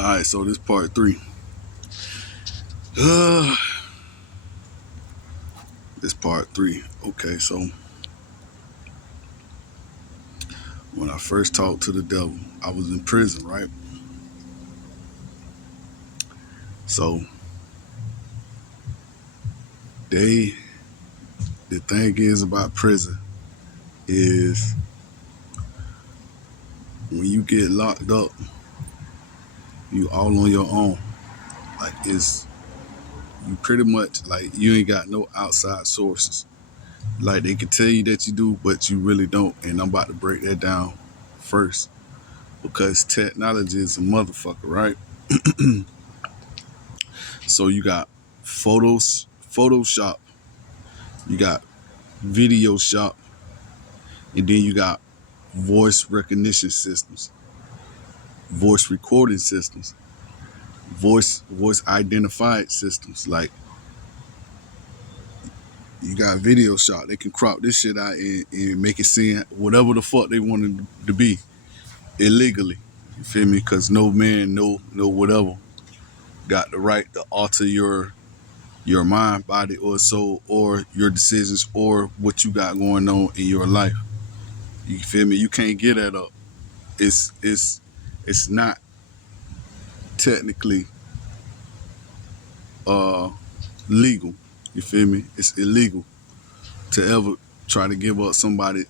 Alright, so this part 3. Uh, this part 3. Okay, so when I first talked to the devil, I was in prison, right? So the thing is about prison is when you get locked up, you all on your own. Like it's you pretty much like you ain't got no outside sources. Like they can tell you that you do, but you really don't. And I'm about to break that down first because technology is a motherfucker, right? So you got Photoshop, you got video shop, and then you got voice recognition systems, voice recording systems, voice identified systems. Like you got video shop, they can crop this shit out and make it seem whatever the fuck they wanted to be illegally. You feel me? Because no man, no whatever got the right to alter your mind, body, or soul, or your decisions, or what you got going on in your life. You feel me? You can't get that up. It's not technically legal. You feel me? It's illegal to ever try to give up somebody.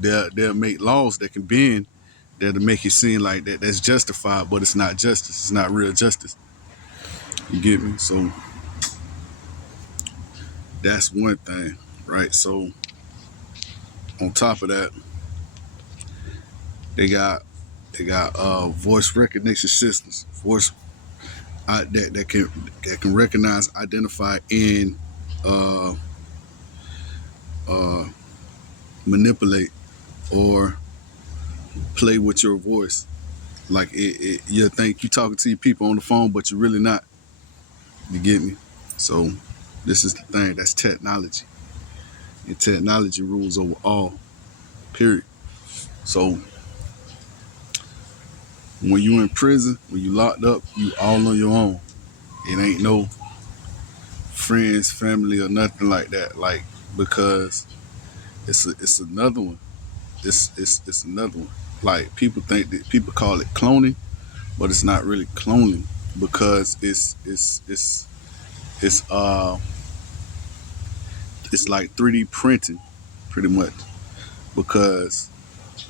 They'll make laws that can bend that'll make it seem like that's justified, but it's not justice. It's not real justice. You get me? So that's one thing, right? So on top of that, they got voice recognition systems, that can recognize, identify, and uh, uh, manipulate or play with your voice. Like you think you talking to your people on the phone, but you're really not. You get me? So this is the thing. That's technology, and technology rules over all. Period. So when you in prison, when you locked up, you all on your own. It ain't no friends, family, or nothing like that. Like because it's another one. It's another one. Like people call it cloning, but it's not really cloning because it's it's like 3D printing pretty much because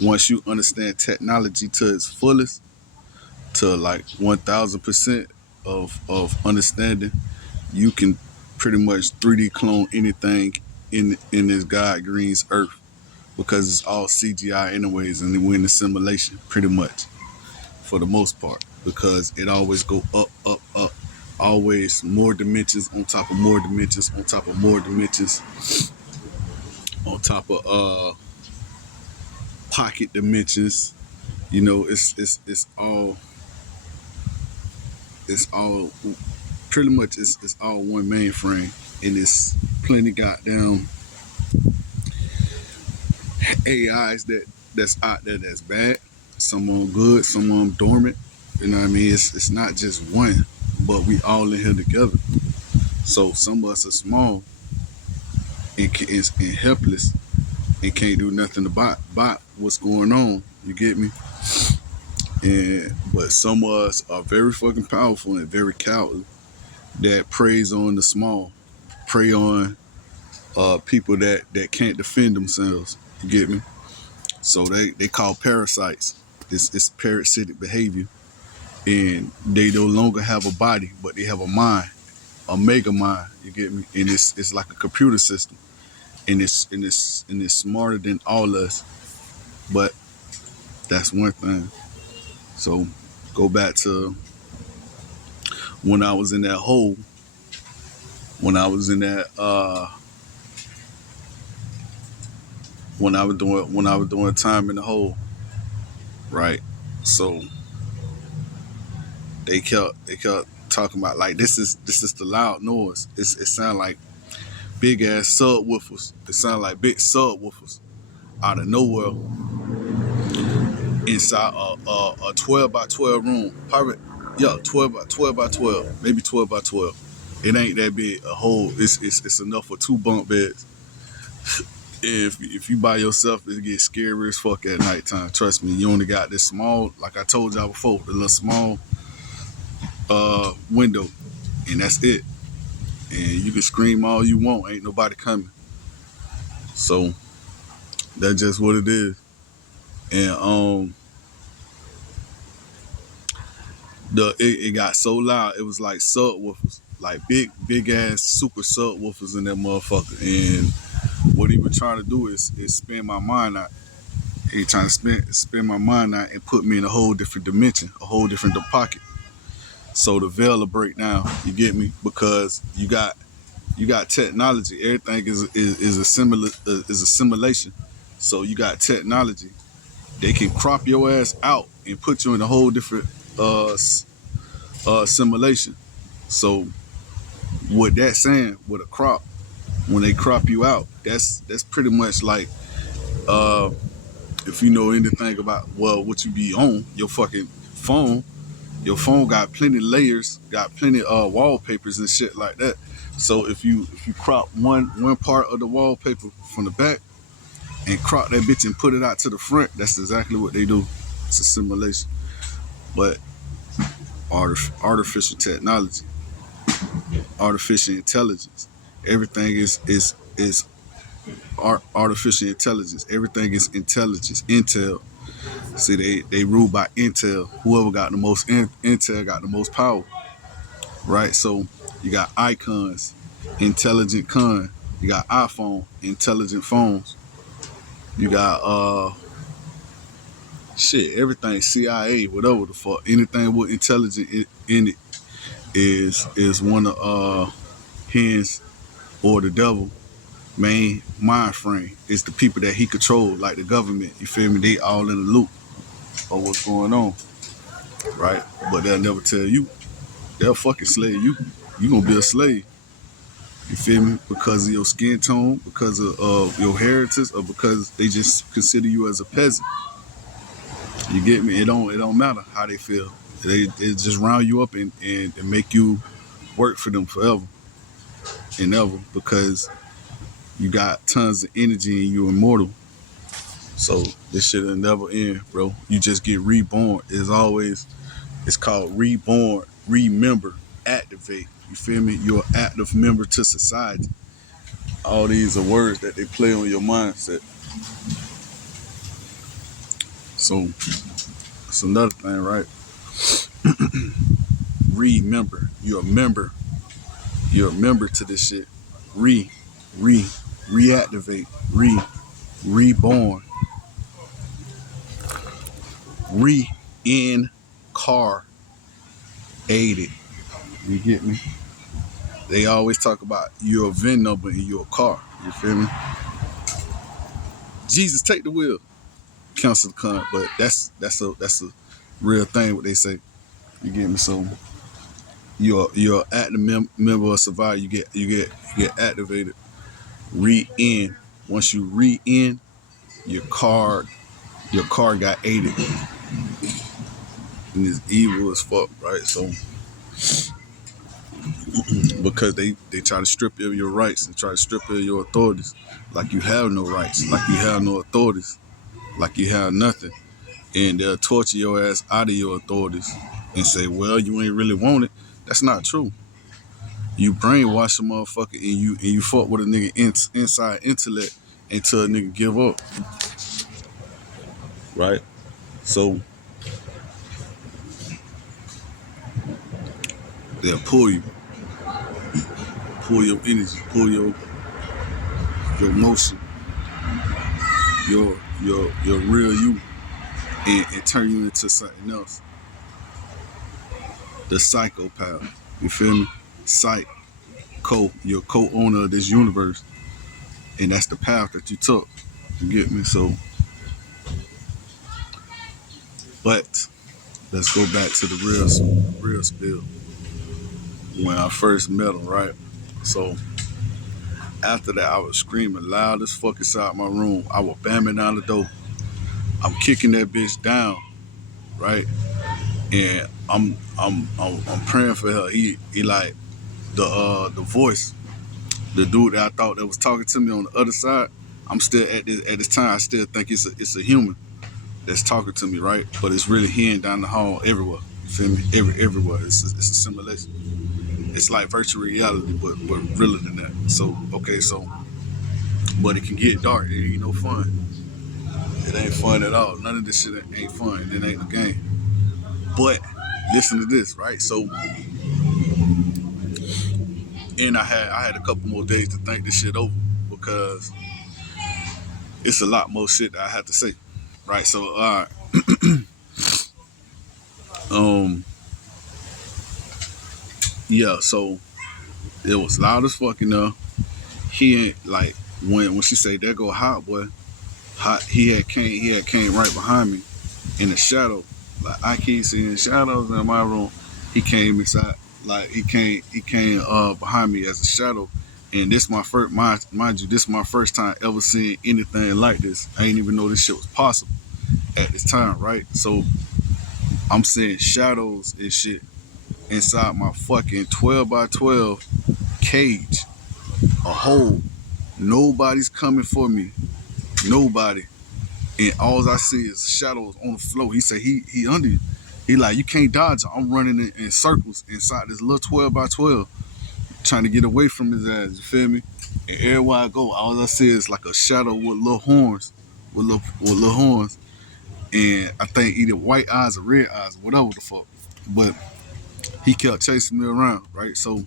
once you understand technology to its fullest, to like 1000% of understanding, you can pretty much 3D clone anything in this God Green's earth because it's all CGI anyways, and we're in a simulation pretty much for the most part because it always go up, up, up, always more dimensions on top of more dimensions on top of more dimensions on top of pocket dimensions. You know, it's all pretty much it's all one mainframe, and it's plenty goddamn AIs that's out there that's bad. Some of them good, some of them dormant. You know what I mean? It's not just one, but we all in here together. So some of us are small and helpless and can't do nothing about what's going on. You get me? And but some of us are very fucking powerful and very cowardly that preys on the small, prey on people that can't defend themselves. You get me? So they call parasites. It's parasitic behavior, and they no longer have a body, but they have a mind, a mega mind. You get me? And it's like a computer system, and it's smarter than all us. But that's one thing. So go back to when I was in that hole, when I was in that when I was doing time in the hole, right? So they kept talking about like this is the loud noise. It sound like big ass subwoofers. It sound like big subwoofers out of nowhere inside a 12 by 12 room. Probably Yeah, 12 by 12, maybe 12 by 12. It ain't that big. A whole, it's enough for 2 bunk beds. If you by yourself, it gets scary as fuck at nighttime. Trust me, you only got this small, like I told y'all before, the little small window, and that's it. And you can scream all you want, ain't nobody coming. So that's just what it is. And it got so loud, it was like subwoofers, like big ass super subwoofers in that motherfucker. And what he was trying to do is spin my mind out. He trying to spin my mind out and put me in a whole different dimension, a whole different pocket. So the veil will break down. You get me? Because you got technology. Everything is a simulation. So you got technology. They can crop your ass out and put you in a whole different simulation. So with that saying, with a crop, when they crop you out, that's pretty much like uh, if you know anything about what you be on your fucking phone. Your phone got plenty layers, got plenty wallpapers and shit like that. So if you crop one part of the wallpaper from the back and crop that bitch and put it out to the front, that's exactly what they do. It's a simulation. But artificial technology, artificial intelligence, everything is artificial intelligence. Everything is intelligence, intel. See, they rule by intel. Whoever got the most intel got the most power, right? So you got icons, intelligent con. You got iPhone, intelligent phones. You got shit, everything CIA, whatever the fuck, anything with intelligent in it is one of his or the devil main mind frame. It's the people that he controlled, like the government. You feel me? They all in the loop of what's going on, right? But they'll never tell you. They'll fucking slave you. You gonna be a slave. You feel me? Because of your skin tone, because of your heritage, or because they just consider you as a peasant. You get me? It don't matter how they feel. They just round you up and make you work for them forever and ever because you got tons of energy and you're immortal. So this shit'll never end, bro. You just get reborn. It's called reborn, remember, activate. You feel me? You're an active member to society. All these are words that they play on your mindset. So it's another thing, right? Remember. You're a member. You're a member to this shit. Reactivate. Reborn. Reincarnated. You get me? They always talk about your VIN number in your car. You feel me? Jesus, take the wheel. Cancel the con, but that's a real thing. What they say. You get me? So you're active member of survivor. You get activated. Re-in. Once you re-in, your car got aided, and it's evil as fuck, right? So because they try to strip you of your rights and try to strip you of your authorities, like you have no rights, like you have no authorities, like you have nothing, and they'll torture your ass out of your authorities and say, well, you ain't really want it. That's not true. You brainwash a motherfucker and you fuck with a nigga inside intellect until a nigga give up, right? So they'll pull your energy, pull your motion, your real you, and turn you into something else. The psychopath, you feel me? You're co-owner of this universe, and that's the path that you took. You get me? So, but let's go back to the real spill. When I first met him, right? So after that, I was screaming loud as fuck inside my room. I was bamming down the door. I'm kicking that bitch down, right? and I'm praying for her. He like the voice, the dude that I thought that was talking to me on the other side. I'm still at this time. I still think it's a human that's talking to me, right? But it's really hearing down the hall everywhere. You feel me? Everywhere. It's a simulation. It's like virtual reality, but realer than that. So okay, so but it can get dark. It ain't no fun. It ain't fun at all. None of this shit ain't fun. It ain't the game. But listen to this, right? So and I had a couple more days to think this shit over because it's a lot more shit that I have to say. Right. So um yeah, so it was loud as fuck enough. He ain't like when she say there go hot boy, hot he had came right behind me in the shadow. Like I keep seeing shadows in my room. He came inside like he came behind me as a shadow. And this my first mind you, this is my first time ever seeing anything like this. I didn't even know this shit was possible at this time, right? So I'm seeing shadows and shit inside my fucking 12 by 12 cage, a hole. Nobody's coming for me. Nobody. And all I see is shadows on the floor. He said he under you. He like, you can't dodge it. I'm running in circles inside this little 12 by 12, trying to get away from his ass. You feel me? And everywhere I go, all I see is like a shadow with little horns, with little horns. And I think either white eyes or red eyes, whatever the fuck. But he kept chasing me around, right? So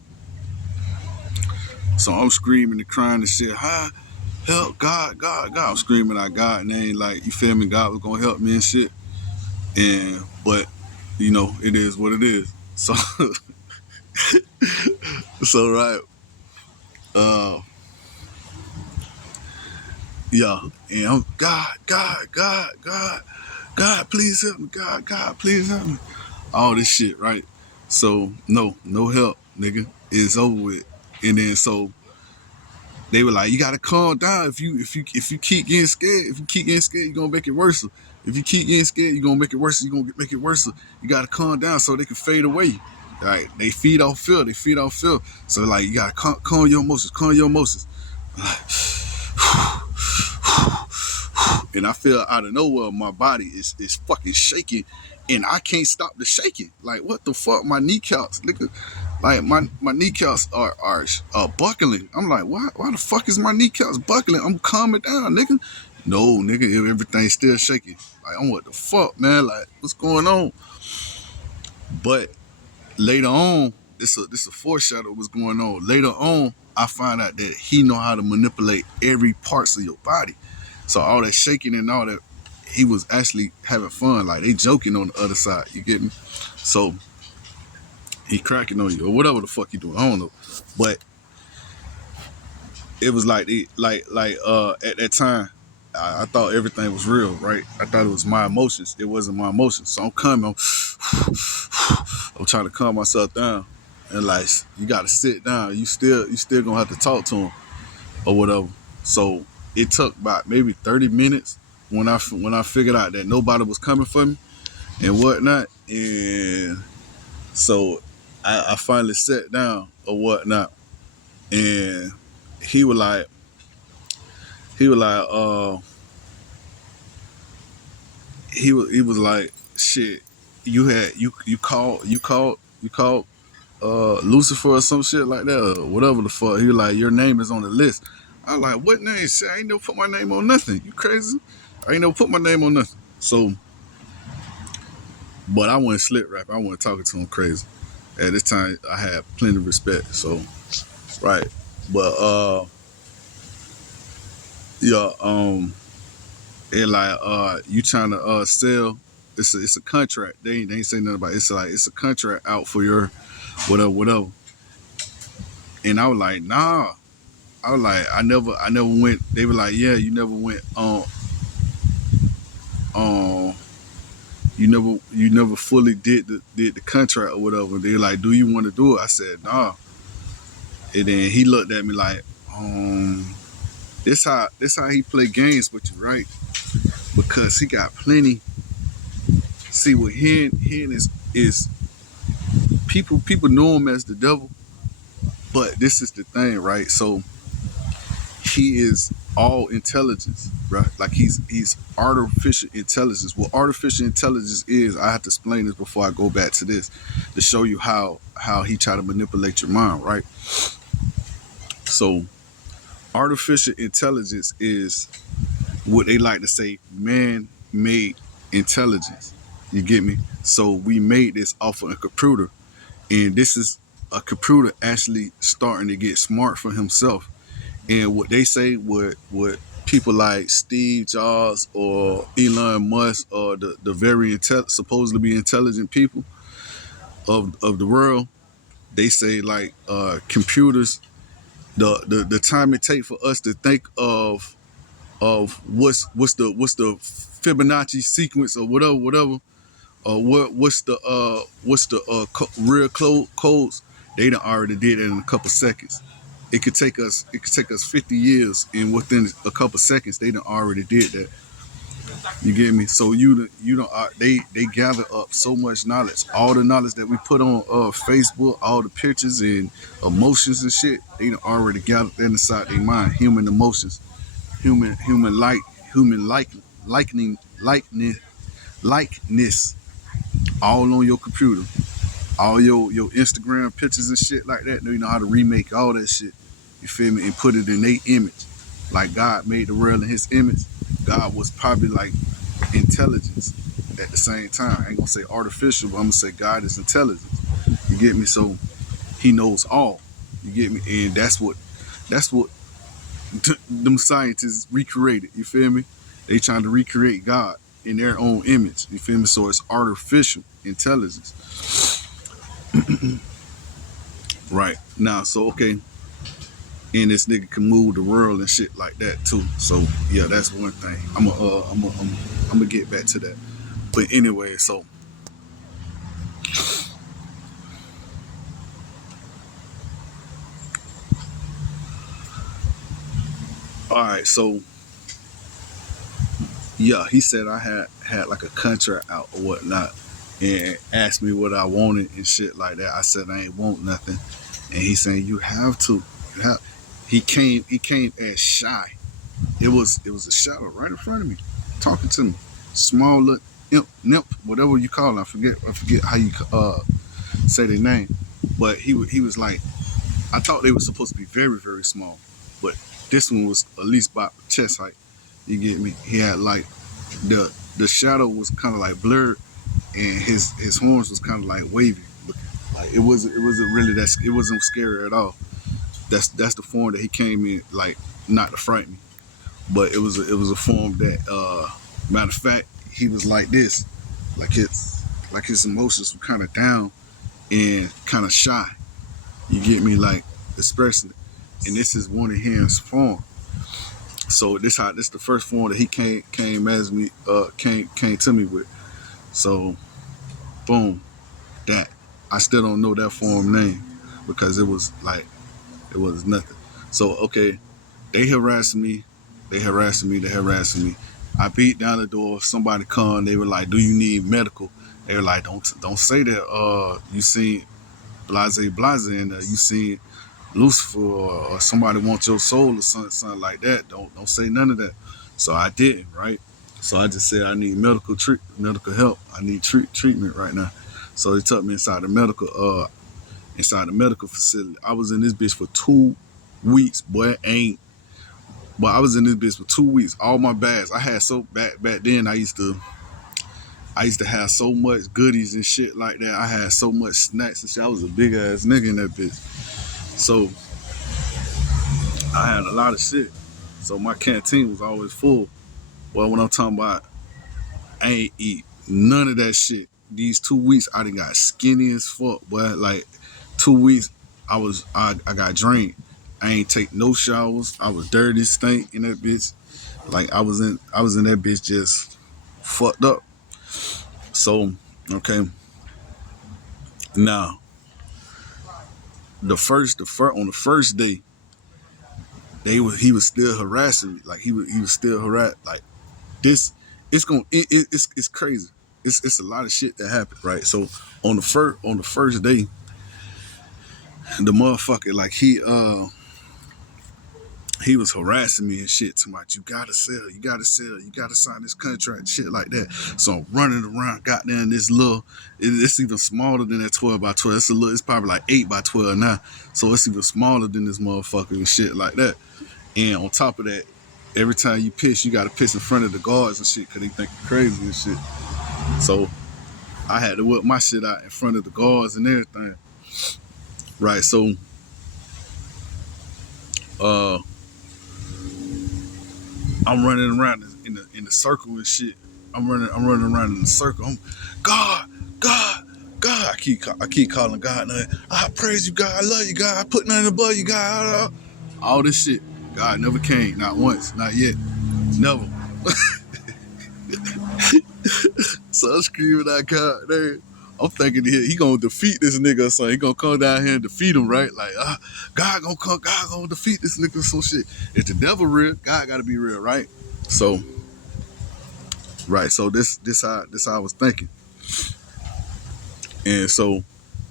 I'm screaming and crying and shit. Hi, help, God, God, God. I'm screaming out God name, like, you feel me? God was gonna help me and shit. And but it is what it is. So so right, uh, yeah, and I'm God, God, God, God, God, please help me, God, God, please help me. All this shit, right? So no help, nigga. It's over with. And then so they were like, you gotta calm down. If you keep getting scared, you're gonna make it worse. If you keep getting scared, you're gonna make it worse. You're gonna make it worse. You gotta calm down so they can fade away. Right? They feed off fear. So like you gotta calm your emotions. Calm your emotions. And I feel out of nowhere my body is fucking shaking, and I can't stop the shaking. Like what the fuck? My kneecaps, nigga. Like my kneecaps are buckling. I'm like, why the fuck is my kneecaps buckling? I'm calming down, nigga. No, nigga, everything's still shaking. Like, I'm what the fuck, man? Like, what's going on? But later on, this a foreshadow of what's going on. Later on, I find out that he know how to manipulate every parts of your body. So all that shaking and all that, he was actually having fun. Like they joking on the other side. You get me? So he cracking on you or whatever the fuck he doing. I don't know. But it was like at that time, I thought everything was real, right? I thought it was my emotions. It wasn't my emotions. So I'm coming. I'm trying to calm myself down, and like you got to sit down. You still gonna have to talk to him or whatever. So it took about maybe 30 minutes when I figured out that nobody was coming for me and whatnot, and so I finally sat down or whatnot, and he was like he was like he was like, shit, you called Lucifer or some shit like that or whatever the fuck. He was like, your name is on the list. I was like, what name? Shit, I ain't never put my name on nothing. You crazy? I ain't never put my name on nothing. So, but I wasn't slick rap. I wasn't talking to him crazy. At this time, I had plenty of respect. So, right. But yeah, and like you trying to sell. It's a contract. They ain't say nothing about it. It's like it's a contract out for your whatever. And I was like, nah. I was like, I never went. They were like, yeah, you never went um you never fully did the contract or whatever. They were like, do you want to do it? I said, nah. And then he looked at me like, this how he play games with you, right? Because he got plenty. See, what he and is people know him as the devil, but this is the thing, right? So he is all intelligence, right? Like he's artificial intelligence. What artificial intelligence is, I have to explain this before I go back to this, to show you how he try to manipulate your mind, right? So artificial intelligence is what they like to say man-made intelligence. You get me? So we made this off of a computer, and this is a computer actually starting to get smart for himself. And what they say, what people like Steve Jobs or Elon Musk or the very supposedly be intelligent people of the world, they say like computers, the time it take for us to think of what's the Fibonacci sequence or whatever, or what's the real codes, they done already did it in a couple seconds. It could take us 50 years, and within a couple seconds they done already did that. You get me? So you don't they gather up so much knowledge, all the knowledge that we put on Facebook, all the pictures and emotions and shit, they done already gathered inside their mind. Human emotions, human likeness, all on your computer, all your Instagram pictures and shit like that. They know how to remake all that shit. You feel me? And put it in their image. Like God made the world in His image. God was probably like intelligence at the same time. I ain't gonna say artificial, but I'm gonna say God is intelligence. You get me? So He knows all. You get me? And that's what them scientists recreated. You feel me? They trying to recreate God in their own image. You feel me? So it's artificial intelligence. Right. Now, so okay, and this nigga can move the world and shit like that too. So yeah, that's one thing. I'm gonna get back to that. But anyway, so all right, so yeah, he said I had like a contract out or whatnot, and asked me what I wanted and shit like that. I said I ain't want nothing, and he saying you have to. You have. He came as shy. It was a shadow right in front of me, talking to me, small little imp, whatever you call it. I forget how you say their name, but he was like, I thought they were supposed to be very very small, but this one was at least about chest height. You get me? He had like the shadow was kind of like blurred, and his horns was kind of like wavy. Like it wasn't really it wasn't scary at all. That's the form that he came in, like, not to frighten me, but it was a form that matter of fact, he was like this, like his emotions were kind of down and kind of shy. You get me? Like, expressing it. And this is one of his form. So this the first form that he came to me with. So boom, that I still don't know that form name, because it was nothing. So okay, they harassing me, they harassing me, they harassing me. I beat down the door. Somebody come. They were like, "Do you need medical?" They were like, "Don't say that. You see blase, and you see Lucifer, or somebody wants your soul or something like that. Don't say none of that." So I didn't, right? So I just said I need medical help. I need treatment right now. So they took me inside the medical facility. I was in this bitch for 2 weeks, boy. Ain't But I was in this bitch for 2 weeks. All my bags. I had so back then. I used to have so much goodies and shit like that. I had so much snacks and shit. I was a big ass nigga in that bitch. So I had a lot of shit. So my canteen was always full. Well, when I'm talking about, I ain't eat none of that shit. These 2 weeks, I done got skinny as fuck, boy. Like, 2 weeks, I got drained. I ain't take no showers. I was dirty, stink in that bitch. Like, I was in that bitch just fucked up. So, okay. Now, on the first day, he was still harassing me. Like, he was still harassed. Like, this, it's crazy. it's a lot of shit that happened, right? So on the first day, the motherfucker like he was harassing me and shit, talking about you gotta sell, you gotta sign this contract, shit like that. So I'm running around, goddamn this little, it's even smaller than that 12 by 12. It's probably like 8 by 12 now. So it's even smaller than this motherfucker and shit like that. And on top of that, every time you piss, you gotta piss in front of the guards and shit, cause they think you're crazy and shit. So I had to whip my shit out in front of the guards and everything. Right, so uh I'm running around in the circle and shit. I'm running around in the circle. I'm God, God, God. I keep calling God. I praise you, God. I love you, God. I put nothing above you, God. All this shit. God never came. Not once. Not yet. Never. So I'm screaming at God. Man. I'm thinking he gonna defeat this nigga or something. He gonna come down here and defeat him, right? Like, God gonna come. God gonna defeat this nigga. Some shit. If the devil real, God gotta be real, right? So. Right, so this how I was thinking, and so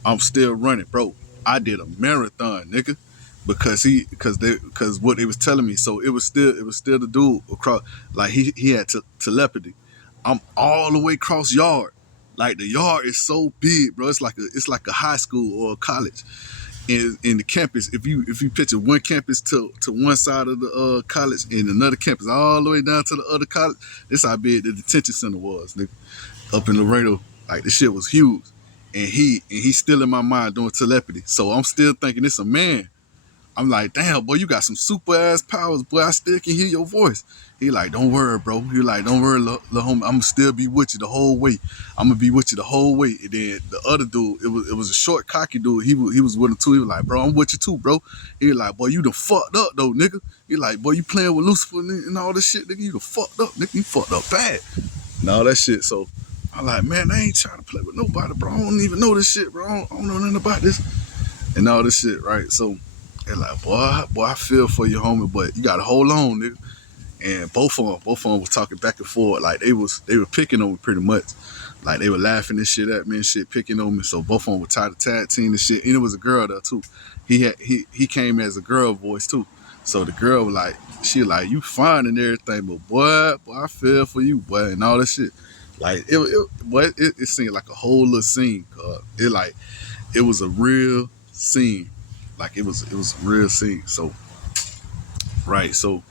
I'm still running, bro. I did a marathon, nigga, because what they was telling me. So it was still the dude across, like he had telepathy. I'm all the way across yard, like the yard is so big, bro. It's like a high school or a college. In the campus, if you picture one campus to one side of the college and another campus all the way down to the other college, this how big the detention center was, nigga. Up in Laredo, like the shit was huge, and he's still in my mind doing telepathy. So I'm still thinking it's a man. I'm like, damn, boy, you got some super ass powers, boy. I still can hear your voice. He like, don't worry, bro. He like, don't worry, little homie. I'm gonna still be with you the whole way. I'm gonna be with you the whole way. And then the other dude, it was a short, cocky dude. He was with him too. He was like, bro, I'm with you too, bro. He like, boy, you done fucked up though, nigga. He like, boy, you playing with Lucifer and all this shit, nigga. You done fucked up, nigga. You fucked up bad. And all that shit. So I'm like, man, I ain't trying to play with nobody, bro. I don't even know this shit, bro. I don't know nothing about this and all this shit, right? So they're like, boy, I feel for you, homie, but you gotta hold on, nigga. And both of them was talking back and forth, like they were picking on me pretty much, like they were laughing and shit at me and shit, picking on me. So both of them were tied to tag team and shit, and it was a girl there too. He came as a girl voice too. So the girl was like, she like, you fine and everything, but boy, I feel for you, boy, and all that shit. Like it seemed like a whole little scene. It was a real scene. Like it was a real scene. So right, so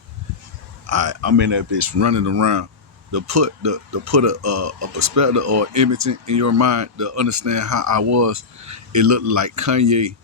I'm in that bitch running around to put a perspective or image in your mind to understand how I was. It looked like Kanye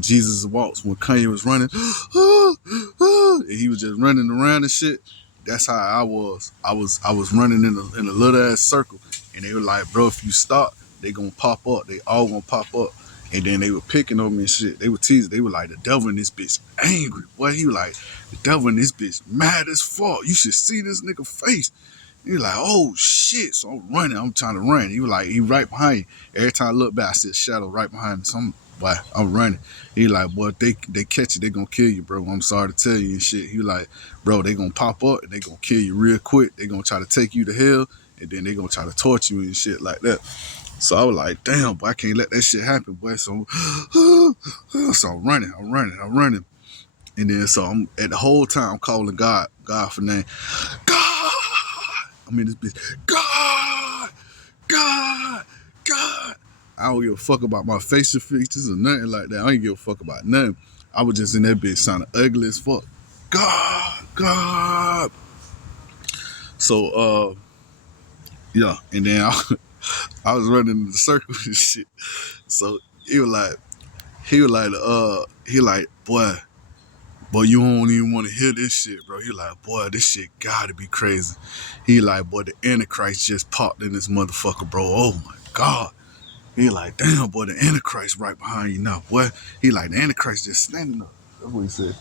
Jesus walks when Kanye was running. And he was just running around and shit. That's how I was. I was running in a little ass circle, and they were like, bro, if you stop, they gonna pop up. They all gonna pop up. And then they were picking on me and shit. They were teasing. They were like, the devil in this bitch angry. Boy, he was like, the devil in this bitch mad as fuck. You should see this nigga face. He like, oh shit. So I'm running. I'm trying to run. He was like, he right behind you. Every time I look back, I see a shadow right behind me. So I'm running. He like, boy, if they catch you, they gonna kill you, bro. I'm sorry to tell you and shit. He like, bro, they gonna pop up and they gonna kill you real quick. They gonna try to take you to hell, and then they gonna try to torture you and shit like that. So I was like, damn, boy, I can't let that shit happen, boy. So, so I'm running. And then so I'm at the whole time I'm calling God for name. God! I'm in this bitch. God! God! God! I don't give a fuck about my facial features or nothing like that. I ain't give a fuck about nothing. I was just in that bitch sounding ugly as fuck. God! God! So, yeah. And then I was running in the circle and shit. So he was like, boy, you don't even want to hear this shit, bro. He like, boy, this shit gotta be crazy. He like, boy, the Antichrist just popped in this motherfucker, bro. Oh my God. He like, damn, boy, the Antichrist right behind you now, boy. He like, the Antichrist just standing up. That's what he said.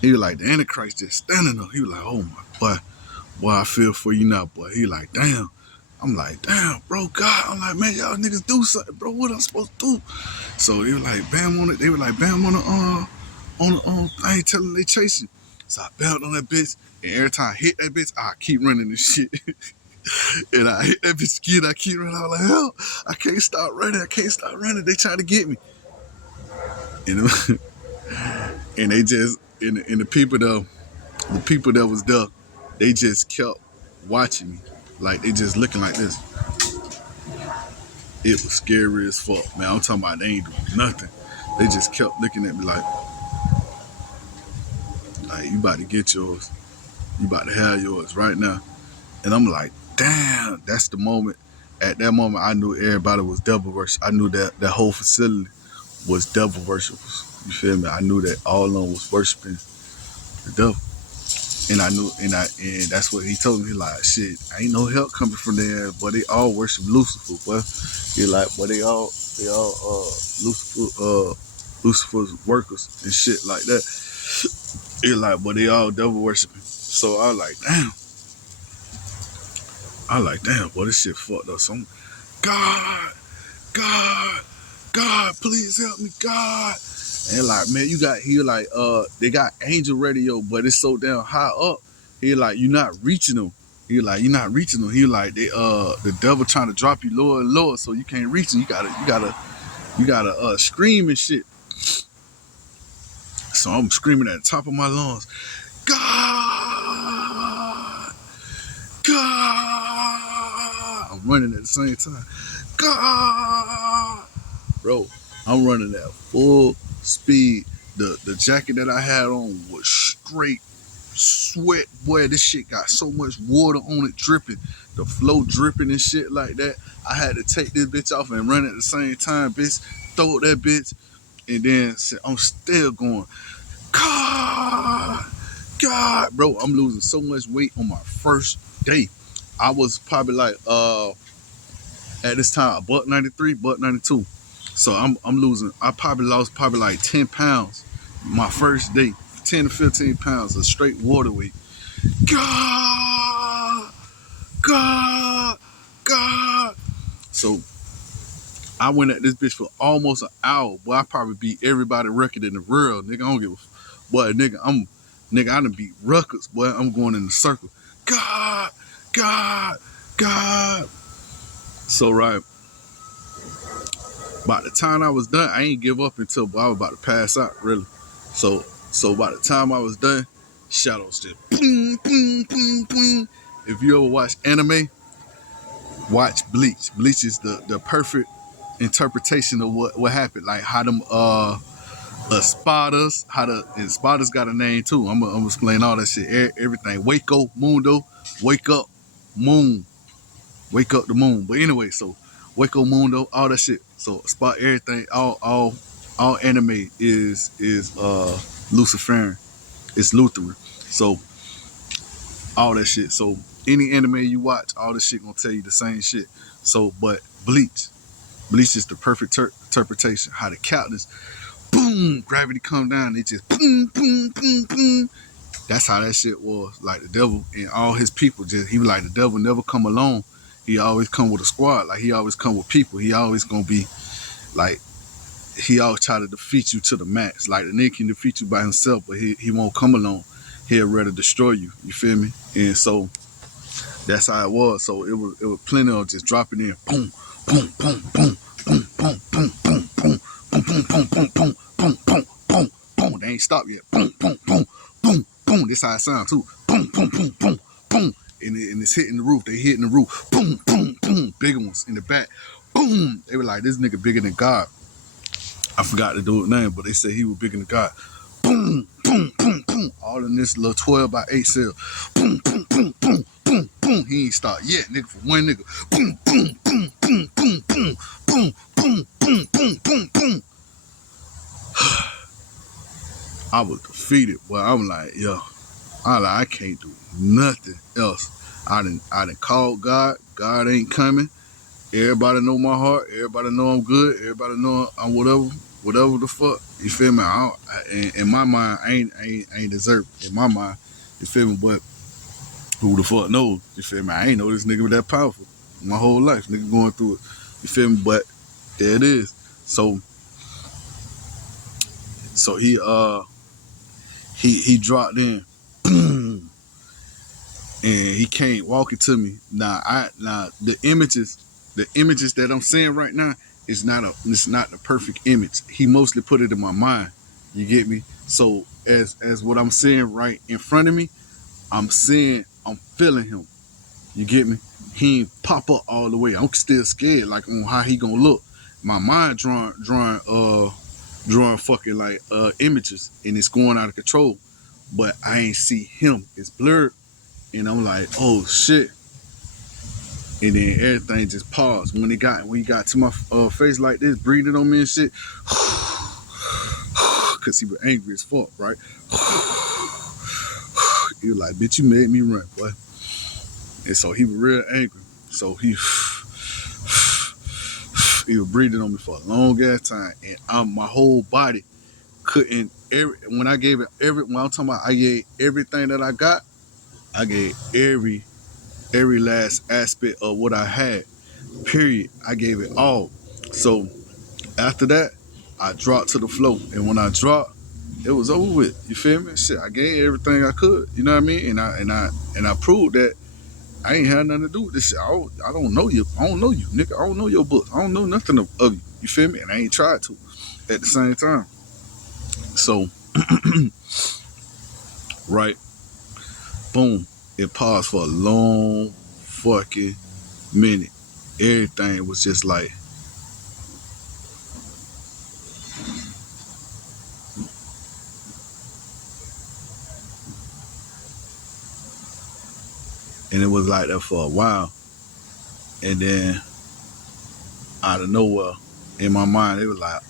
He was like, the Antichrist just standing up. He was like, oh my, boy, I feel for you now, boy. He like, damn. I'm like, damn, bro, God. I'm like, man, y'all niggas do something, bro. What I'm supposed to do? So they were like, bam on it. They were like, bam on the thing, telling they chasing. So I bailed on that bitch, and every time I hit that bitch, I keep running this shit. And I hit that bitch skin. I keep running. I was like, hell, I can't stop running. I can't stop running. They trying to get me. And, and they just, and the people that was there, they just kept watching me. Like, they just looking like this. It was scary as fuck, man. I'm talking about they ain't doing nothing. They just kept looking at me like, you about to get yours. You about to have yours right now. And I'm like, damn, that's the moment. At that moment, I knew everybody was devil worship. I knew that that whole facility was devil worshipers. You feel me? I knew that all of them was worshiping the devil. And I knew, and that's what he told me. He like, shit, ain't no help coming from there, but they all worship Lucifer. But he like, but they all Lucifer's workers and shit like that. He like, but they all devil worshiping. So I like, damn, boy, this shit fucked up. So I'm, God, God, God, please help me, God. And like, man, they got angel radio, but it's so damn high up. He like, you're not reaching them. He like, you're not reaching them. He like, the devil trying to drop you lower and lower, so you can't reach them. You gotta scream and shit. So I'm screaming at the top of my lungs, God, God. I'm running at the same time, God, bro. I'm running at full speed. The jacket that I had on was straight sweat. Boy, this shit got so much water on it dripping. The flow dripping and shit like that. I had to take this bitch off and run at the same time, bitch. Throw that bitch. And then I'm still going, God, God. Bro, I'm losing so much weight on my first day. I was probably like, at this time, $193, $192. So I'm losing. I probably lost like 10 pounds my first day, 10 to 15 pounds of straight water weight. God, God, God. So I went at this bitch for almost an hour. Boy, I probably beat everybody record in the world, nigga. I don't give a boy, nigga. I done beat records, boy. I'm going in the circle. God, God, God. So right. By the time I was done, I ain't give up until I was about to pass out, really. So by the time I was done, shadows just boom, boom, boom, boom. If you ever watch anime, watch Bleach. Bleach is the perfect interpretation of what happened. Like how them Espadas, and Espadas got a name too. I'm gonna explain all that shit. Everything. Waco, Mundo, wake up, moon. Wake up the moon. But anyway, so Waco Mundo, all that shit. So spot everything, all anime is Luciferian. It's Lutheran. So all that shit. So any anime you watch, all this shit gonna tell you the same shit. So but Bleach is the perfect interpretation. How the captains, boom, gravity come down, they just boom, boom, boom, boom. That's how that shit was. Like the devil and all his people, he was like, the devil never come alone. He always come with a squad. Like he always come with people. He always gonna be like, he always try to defeat you to the max. Like the nigga can defeat you by himself, but he won't come alone. He'll rather destroy you. You feel me? And so that's how it was. So it was plenty of just dropping in, boom, boom, boom, boom, boom, boom, boom, boom, boom, boom, boom, boom, boom, boom, boom, boom, boom, boom. They ain't stopped yet. Boom, boom, boom, boom, boom. This how it sounds too. Boom, boom, boom, boom, boom. And it's hitting the roof. They hitting the roof. Boom, boom, boom. Bigger ones in the back. Boom. They were like, this nigga bigger than God. I forgot the dude's name, but they said he was bigger than God. Boom, boom, boom, boom. All in this little 12 by 8 cell. Boom, boom, boom, boom, boom, boom. He ain't stopped yet, nigga, for one nigga. Boom, boom, boom, boom, boom, boom, boom, boom, boom, boom, boom, boom. I was defeated, boy. I'm like, yo, I can't do nothing else. I done called God. God ain't coming. Everybody know my heart. Everybody know I'm good. Everybody know I'm whatever the fuck. You feel me? In my mind, I ain't deserve it. In my mind, you feel me? But who the fuck knows? You feel me? I ain't know this nigga was that powerful my whole life. Nigga going through it. You feel me? But there it is. So he dropped in, boom, and he came walking to me. Now the images that I'm seeing right now it's not the perfect image. He mostly put it in my mind. You get me? So as what I'm seeing right in front of me, I'm feeling him. You get me? He ain't pop up all the way. I'm still scared, like on how he gonna look. My mind drawing fucking like images, and it's going out of control. But I ain't see him. It's blurred, and I'm like, oh shit. And then everything just paused when he got to my face like this, breathing on me and shit, cause he was angry as fuck, right? He was like, bitch, you made me run, boy. And so he was real angry. So he was breathing on me for a long ass time, and my whole body couldn't. When I gave it when I'm talking about, I gave everything that I got. I gave every last aspect of what I had. Period. I gave it all. So after that, I dropped to the floor, and when I dropped, it was over with. You feel me? Shit, I gave everything I could. You know what I mean? And I proved that I ain't had nothing to do with this shit. I don't know you. I don't know you, nigga. I don't know your books. I don't know nothing of you. You feel me? And I ain't tried to at the same time. So, right, boom. It paused for a long fucking minute. Everything was just like, and it was like that for a while. And then out of nowhere, in my mind, it was like,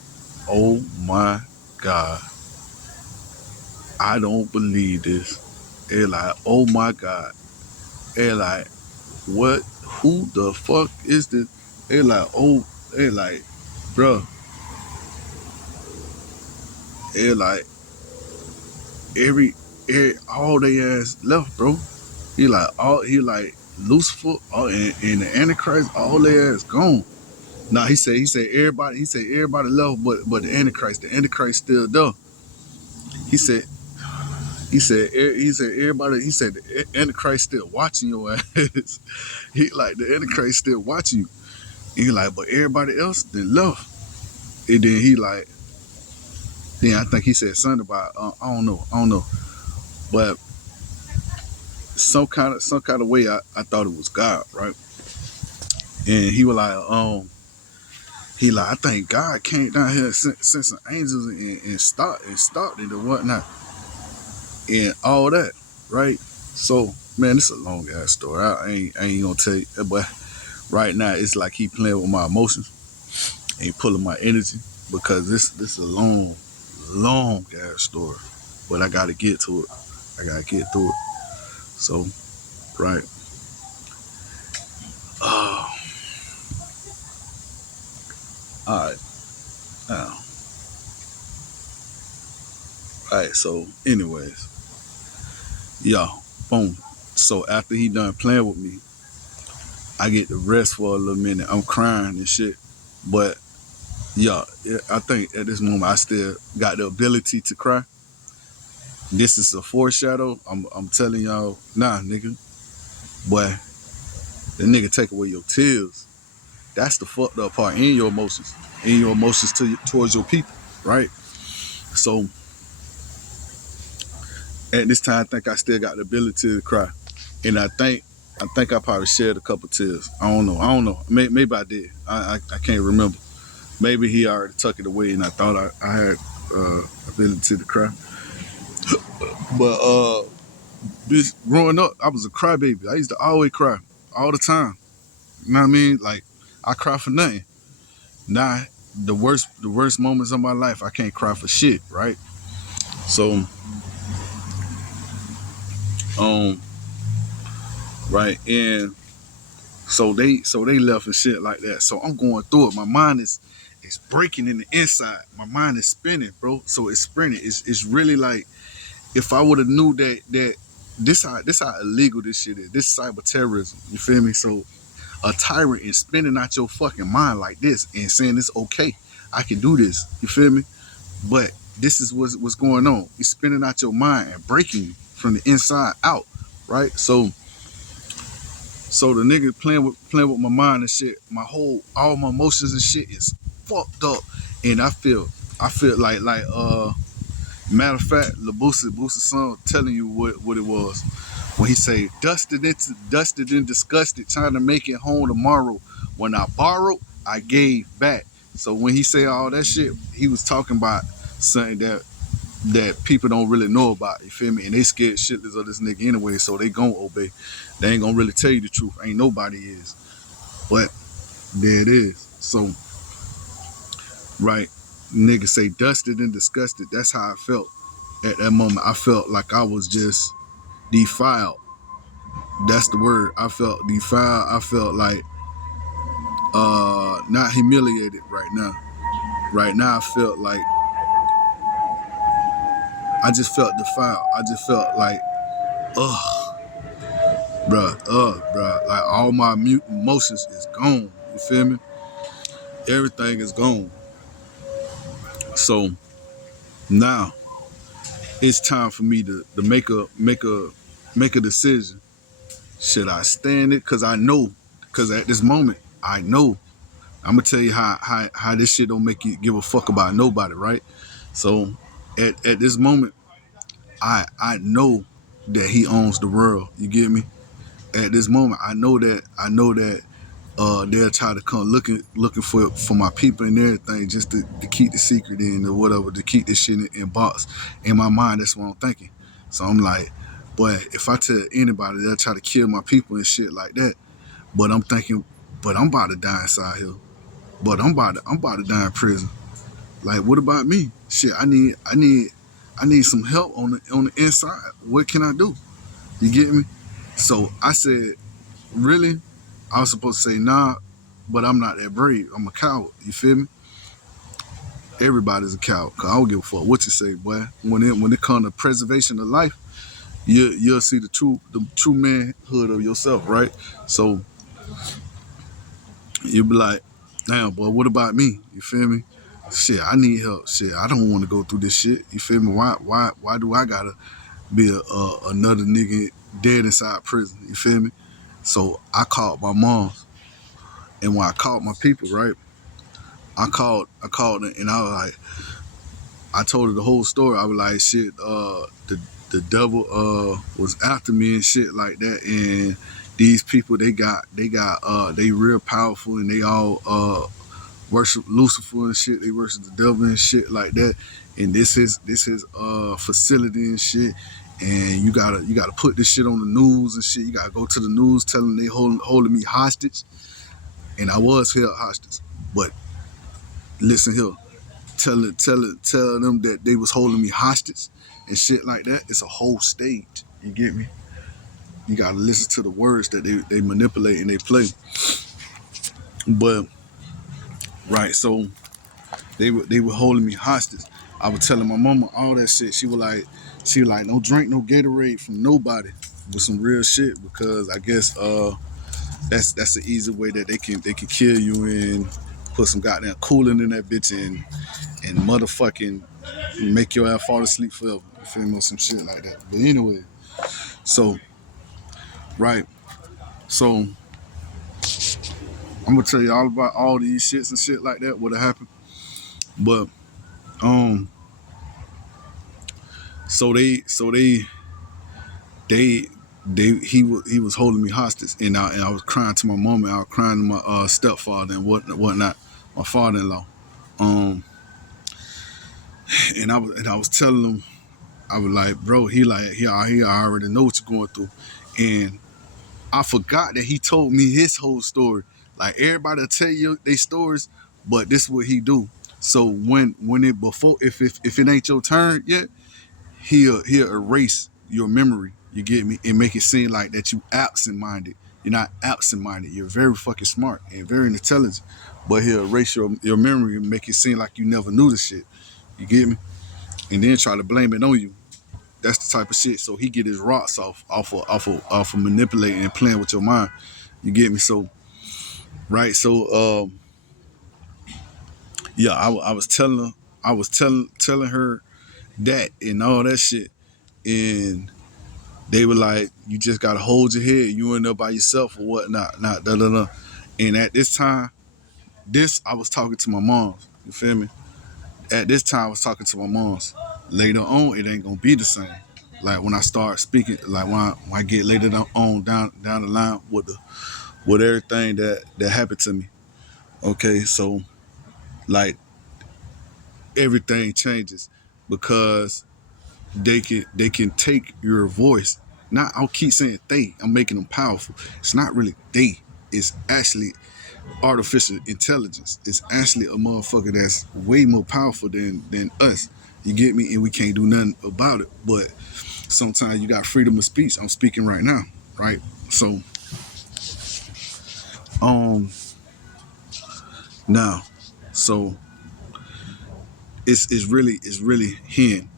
oh my God, I don't believe this. It like, oh my God. It like, what? Who the fuck is this? It like, oh, it like, bruh. It like, all they ass left, bro. He like Lucifer, and the Antichrist, all their ass gone. Nah, he said everybody left, but the Antichrist still there. He said, everybody, he said the Antichrist still watching your ass. He like the Antichrist still watching you. And he like, but everybody else then left. And then he like, then I think he said something about I don't know, but some kind of way I thought it was God, right? And he was like, he like, I think God came down here and sent some angels and stopped it and whatnot and all that, right? So man, it's a long ass story. I ain't gonna tell you, but right now it's like he playing with my emotions and he pulling my energy because this is a long ass story. But I gotta get to it. I gotta get through it. So, right. Oh, alright. Now, alright, so anyways, yeah, boom. So after he done playing with me, I get to rest for a little minute. I'm crying and shit. But yeah, I think at this moment I still got the ability to cry. This is a foreshadow. I'm telling y'all, nah, nigga. Boy, the nigga take away your tears. That's the fucked up part in your emotions. In your emotions towards your people, right? So at this time I think I still got the ability to cry. And I think I probably shed a couple tears. I don't know. Maybe I did. I can't remember. Maybe he already tucked it away, and I thought I had ability to cry. But this growing up, I was a crybaby. I used to always cry all the time. You know what I mean? Like I cry for nothing. Now the worst moments of my life, I can't cry for shit, right? So um right, and so they left and shit like that. So I'm going through it. My mind is breaking in the inside. My mind is spinning, bro. So it's spinning. It's really like if I would have knew that this how illegal this shit is. This is cyber terrorism. You feel me? So a tyrant is spinning out your fucking mind like this and saying it's okay. I can do this. You feel me? But this is what's going on. It's spinning out your mind and breaking you from the inside out. Right? So So the nigga playing with my mind and shit. All my emotions and shit is fucked up, and I feel like matter of fact, Boosie song telling you what it was when he say dusted and disgusted, trying to make it home tomorrow. When I borrowed, I gave back. So when he say all that shit, he was talking about something that people don't really know about. You feel me? And they scared shitless of this nigga anyway, so they gon' obey. They ain't gonna really tell you the truth. Ain't nobody is. But there it is. So right, nigga say dusted and disgusted. That's how I felt at that moment. I felt like I was just defiled. That's the word. I felt defiled. I felt like not humiliated right now. Right now I felt like I just felt defiled. I just felt like ugh, bruh. Like all my emotions is gone. You feel me? Everything is gone. So now it's time for me to make a decision. Should I stand it? Cause I know. Cause at this moment, I know. I'm gonna tell you how this shit don't make you give a fuck about nobody, right? So at this moment, I know that he owns the world. You get me? At this moment, I know that they'll try to come looking for my people and everything just to keep the secret in or whatever, to keep this shit in box. In my mind, that's what I'm thinking. So I'm like, but if I tell anybody, they'll try to kill my people and shit like that. But I'm thinking, but I'm about to die inside here. But I'm about to die in prison. Like, what about me? Shit, I need some help on the inside. What can I do? You get me? So I said, really? I was supposed to say nah, but I'm not that brave. I'm a coward. You feel me? Everybody's a coward. Cause I don't give a fuck what you say, boy. When it comes to preservation of life, you'll see the true manhood of yourself, right? So you'll be like, damn, boy, what about me? You feel me? Shit, I need help. Shit, I don't want to go through this shit. You feel me? Why do I gotta be another nigga dead inside prison? You feel me? So I called my mom, and when I called my people, right? I called her, and I was like, I told her the whole story. I was like, shit, the devil was after me and shit like that, and these people they real powerful, and they all worship Lucifer and shit. They worship the devil and shit like that. And this is facility and shit. And you gotta put this shit on the news and shit. You gotta go to the news telling they holding me hostage. And I was held hostage. But listen here, tell them that they was holding me hostage and shit like that. It's a whole stage. You get me? You gotta listen to the words that they manipulate and they play. But right, so they were holding me hostage. I was telling my mama all that shit. She was like, don't drink no Gatorade from nobody with some real shit, because I guess that's the easy way that they can kill you and put some goddamn coolant in that bitch and motherfucking make your ass fall asleep forever. You feel me? Or some shit like that. But anyway, so right, so I'm gonna tell you all about all these shits and shit like that. What happened? But um, so they he was holding me hostage, and I was crying to my mom, and I was crying to my stepfather and whatnot, my father-in-law. Um, and I was telling him, I was like, bro, he already know what you're going through, and I forgot that he told me his whole story. Like, everybody will tell you their stories, but this is what he do. So when it before if it ain't your turn yet, he'll erase your memory. You get me? And make it seem like that you absent minded. You're not absent minded. You're very fucking smart and very intelligent. But he'll erase your memory and make it seem like you never knew the shit. You get me? And then try to blame it on you. That's the type of shit. So he get his rocks off of manipulating and playing with your mind. You get me? So right. So yeah, I was telling her, telling her that and all that shit, and They were like, you just gotta hold your head. You in there by yourself or whatnot. Not da da da. And at this time, I was talking to my moms. You feel me? At this time, I was talking to my moms. Later on, it ain't gonna be the same. Like when I start speaking, like when I get later on down the line with everything that happened to me. Okay, so like everything changes because they can take your voice. Not I'll keep saying they. I'm making them powerful. It's not really they. It's actually artificial intelligence. It's actually a motherfucker that's way more powerful than us. You get me? And we can't do nothing about it. But sometimes you got freedom of speech. I'm speaking right now, right? So um now, so it's really hidden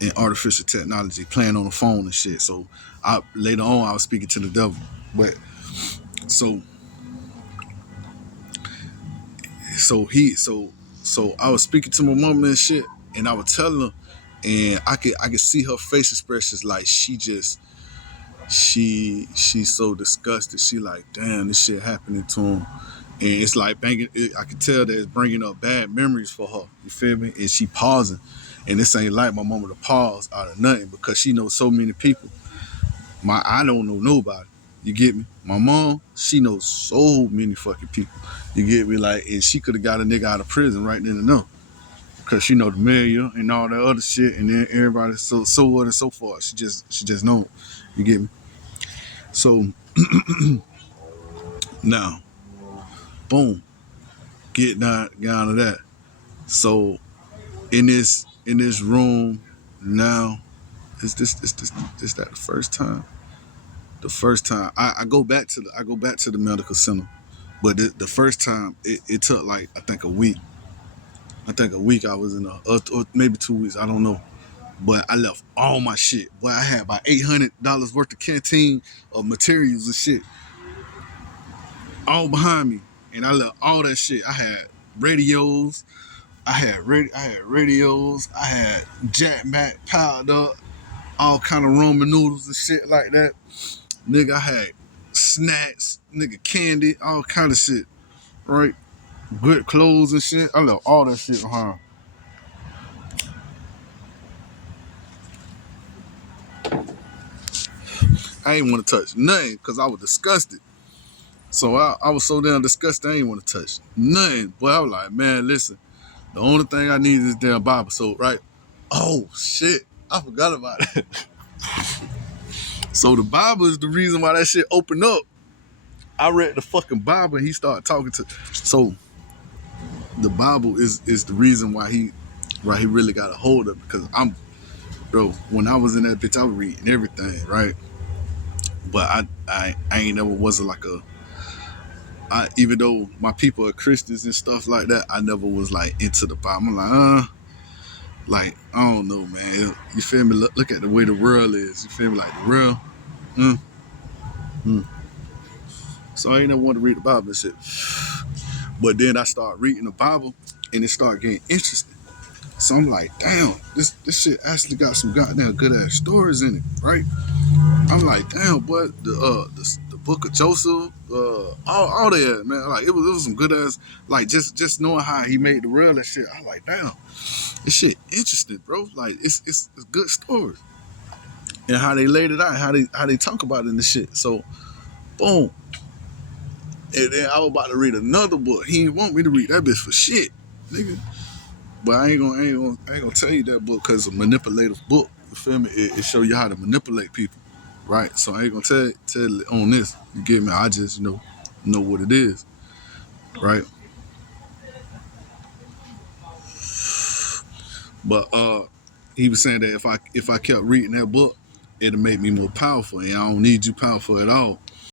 in artificial technology, playing on the phone and shit. So later on I was speaking to the devil. But so so he so I was speaking to my mom and shit, and I would tell her, and I could see her face expressions like she's so disgusted. She like, damn, this shit happening to him. And it's like banging. I could tell that it's bringing up bad memories for her. You feel me? And she pausing, and this ain't like my mama to pause out of nothing because she knows so many people. I don't know nobody. You get me? My mom, she knows so many fucking people. You get me? Like, and she could have got a nigga out of prison right then and there. Cause she know the mayor and all that other shit, and then everybody so on and so forth. She just know. You get me? So now, boom, get down to that. So in this room now, is that the first time? The first time I go back to the medical center. But the first time, it took like I think a week. I think a week I was in or maybe 2 weeks. I don't know. But I left all my shit. Boy, I had about $800 worth of canteen of materials and shit all behind me, and I left all that shit. I had radios. I had radios. I had Jack Mac piled up, all kind of ramen noodles and shit like that. Nigga, I had snacks, nigga, candy, all kind of shit. Right? Good clothes and shit. I left all that shit behind. I ain't want to touch nothing because I was disgusted. So I was so damn disgusted I ain't want to touch nothing. But I was like, man, listen, the only thing I need is this damn Bible. So, right? Oh, shit. I forgot about it. So the Bible is the reason why that shit opened up. I read the fucking Bible and he started talking to. So the Bible is the reason why he really got a hold of it. Because bro, when I was in that bitch, I was reading everything, right? But I ain't never was like even though my people are Christians and stuff like that, I never was like into the Bible. I'm like I don't know, man. You feel me? Look at the way the world is. You feel me? Like the world. Mm, mm. So I ain't never want to read the Bible and shit. But then I start reading the Bible and it started getting interesting. So I'm like, damn, this shit actually got some goddamn good ass stories in it, right? I'm like, damn, boy, the book of Joseph, all that, man. Like it was some good ass, like just knowing how he made the world and shit. I like, damn, this shit interesting, bro. Like it's good stories. And how they laid it out, how they talk about it in the shit. So boom. And then I was about to read another book. He didn't want me to read that bitch for shit, nigga. But I ain't gonna tell you that book because it's a manipulative book. You feel me? It show you how to manipulate people, right? So I ain't gonna tell it on this. You get me? I just know what it is, right? But he was saying that if I kept reading that book, it'll make me more powerful, and I don't need you powerful at all.